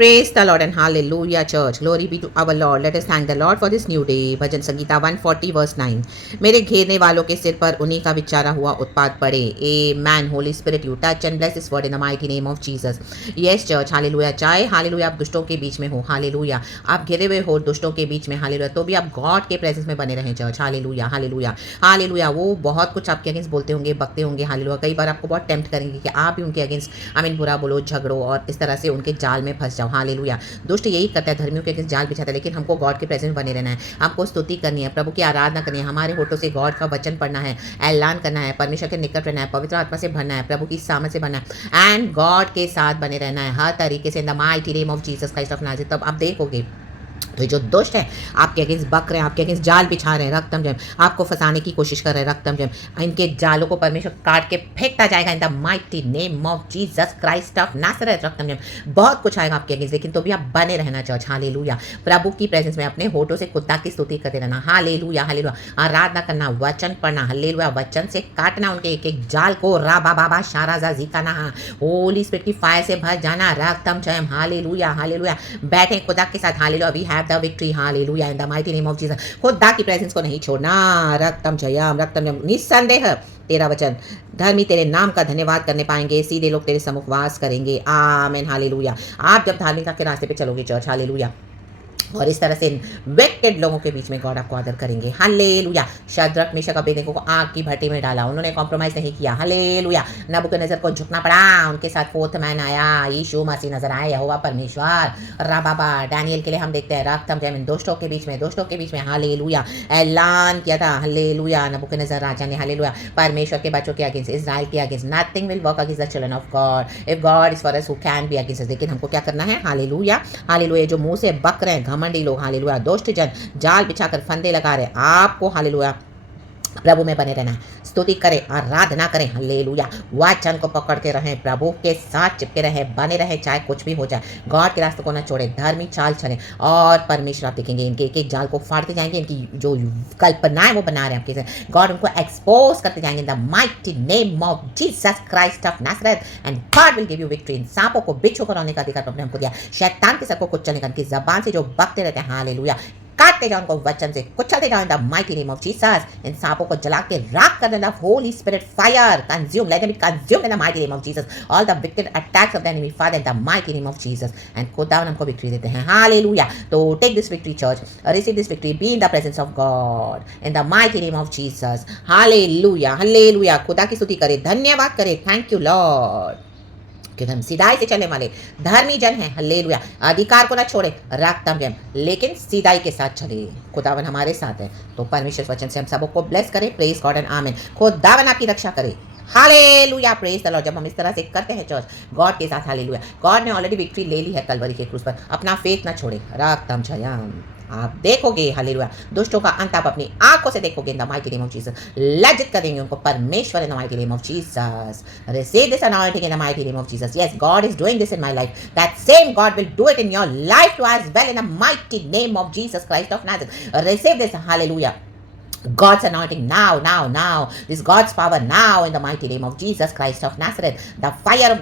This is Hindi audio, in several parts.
Praise the Lord and hallelujah, church. Glory be to our Lord. Let us thank the Lord for this new day. Bhajan Sangeeta 140 verse 9. मेरे घेरने वालों के सिर पर उन्हीं का विचारा हुआ उत्पात पड़े. Amen. Holy Spirit, you touch and bless this word in the mighty name of Jesus. Yes, church. Hallelujah. चाहे हालेलुया आप दुष्टों के बीच में हो, हालेलुया आप घिरे हुए हो दुष्टों के बीच में, हालेलुया तो भी आप गॉड के प्रेजेंस में बने रहें चर्च. Hallelujah hallelujah hallelujah. वो बहुत कुछ आपके अगेंस्ट बोलते होंगे, बकते होंगे, हालेलुया कई बार आपको बहुत टेम्प्ट करेंगे कि आप भी उनके अगेंस्ट बुरा बोलो, झगड़ो और इस तरह से उनके जाल में फंस जाओ. हालेलुया. दुष्ट यही करता है, धर्मियों के अगेंस्ट जाल बिछाता है, लेकिन हमको गॉड के प्रेजेंस बने रहना है. आपको स्तुति करनी है, प्रभु की आराधना करनी है, हमारे होठों से गॉड का वचन पढ़ना है, ऐलान करना है, परमेश्वर के निकट रहना है, पवित्र आत्मा से भरना है, प्रभु की सामर्थ से भरना है एंड गॉड के साथ बने रहना है हर तरीके से इन the mighty name of Jesus Christ of Nazareth. तब आप देखोगे तो जो दुष्ट है आपके अगेंस्ट बक रहे हैं, आपके अगेंस्ट जाल बिछा रहे हैं, रक्तम जम आपको फंसाने की कोशिश कर रहे हैं, रक्तम जम इनके जालों को परमेश्वर काट के फेंकता जाएगा in the mighty name of Jesus Christ of Nazareth. रक्तम जम बहुत कुछ आएगा आपके अगेंस्ट, लेकिन तो भी आप बने रहना चर्च. हालेलुया. प्रभु की प्रेजेंस में अपने होठों से खुदा की स्तुति करते रहना. Hallelujah hallelujah. आराधना करना, वचन पढ़ना, हालेलुया वचन से काटना उनके एक एक जाल को. रा बाबा शाराजा जीकाना. होली स्पिरिट की फायर से भर जाना. रक्तम जयम. Hallelujah hallelujah. बैठे खुदा के साथ. Hallelujah. We have the victory. Hallelujah in the mighty name of Jesus. खुदा की प्रेजेंस को नहीं छोड़ना. रक्तम जयम रक्तम जयम. निस्संदेह तेरा वचन धर्मी तेरे नाम का धन्यवाद करने पाएंगे, सीधे लोग तेरे सम्मुख वास करेंगे. आमीन हालेलुया. आप जब धार्मिकता के रास्ते पे चलोगे चर्च, हालेलुया, और इस तरह से विकेड लोगों के बीच में गॉड आपको आदर करेंगे. हालेलुया. शद्रक मेशक अबेदनेगो को आग की भट्टी में डाला, उन्होंने कॉम्प्रोमाइज नहीं किया. हालेलुया. नबूकदनेस्सर को झुकना पड़ा, उनके साथ फोर्थ मैन आया, यीशु मसीह नजर आए, यहोवा परमेश्वर. रा बाबा. डैनियल के लिए हम देखते हैं रक्तम जयमिन दोस्तों के बीच में हालेलुया ऐलान किया था. हालेलुया. नबूकदनेस्सर राजा ने हालेलुया परमेश्वर के बच्चों के अगेंस्ट, इजराइल के against, nothing will work against the children of God. If God is for us who can be against us. लेकिन हमको क्या करना है? Hallelujah hallelujah. जो मुंह से बक रहे हैं घमंडी लोग, हालेलुया दुष्ट जन जाल बिछाकर फंदे लगा रहे, आपको हालेलुया प्रभु में बने रहना है. स्तुति करें, आराधना करें. हालेलुया. वचन को पकड़ के रहें, प्रभु के साथ चिपके रहें, बने रहें, चाहे कुछ भी हो जाए. गॉड के रास्ते को ना छोड़े, धर्मी चाल चलें और परमेश्वर आप देखेंगे इनके एक एक जाल को फाड़ते जाएंगे. इनकी जो कल्पनाएं वो बना रहे हैं आपके साथ, गॉड उनको एक्सपोज करते जाएंगे in the mighty name of Jesus Christ of Nazareth and God will give you victory. इन सांपों को बिच्छू को रोने का अधिकार आपने हमको दिया. शैतान के सर को कुचलने का, इनकी जबान से जो बकते रहते हैं, हालेलुया काटते जाओ उनको, वचन से कुचलते जाओ in the mighty name of Jesus. इन सांपों को जला के राख कर देना. Holy spirit fire consume, let them be consumed in the mighty name of Jesus. All the wicked attacks of the enemy father in the mighty name of Jesus. And खुदा हमको विक्ट्री देते हैं. हालेलुया. तो take this victory church, receive this victory, be in the presence of God in the mighty name of Jesus. Hallelujah hallelujah. खुदा की स्तुति करें, धन्यवाद करें. थैंक यू लॉर्ड, क्योंकि हम सीधाई से चलने वाले धर्मी जन हैं. हालेलुया. अधिकार को ना छोड़े, रक्तम जयम, लेकिन सीधाई के साथ चले. खुदावन हमारे साथ है. तो परमेश्वर वचन से हम सबको ब्लेस करें. प्रेज गॉड एंड आमीन. खुदावन आपकी रक्षा करे. हालेलुया. Praise the Lord. जब हम इस तरह से करते हैं चर्च गॉड के साथ, हालेलुया, गॉड ने ऑलरेडी विक्ट्री ले ली है कलवरी के क्रूस पर. अपना फेथ ना छोड़े. रक्तम जयम. आप देखोगे हालेलुया दुष्टों का अंत आप अपनी आंखों से देखोगे in the mighty name of Jesus. लज्जित करेंगे उनको परमेश्वर in the mighty name of Jesus. Receive this anointing in the mighty name of Jesus. Yes, God is doing this in my life. That same God will do it in your life too as well in the mighty name of Jesus Christ of Nazareth. Receive this hallelujah God's anointing now. This God's power now in the mighty name of Jesus Christ of Nazareth. The fire of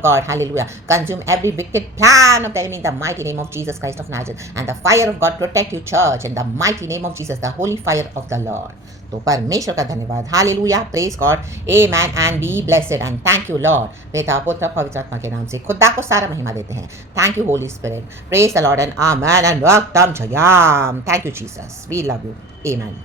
God, hallelujah, consume every wicked plan of the enemy in the mighty name of Jesus Christ of Nazareth. And the fire of God protect you church in the mighty name of Jesus, the holy fire of the Lord. तो परमेश्वर का धन्यवाद. Hallelujah. Praise God. Amen and be blessed and thank you Lord. पिता पुत्र पवित्र आत्मा के नाम से खुदा को सारा महिमा देते हैं. Thank you holy spirit. Praise the lord and amen and रक्तम जयम. Thank you Jesus. We love you. Amen.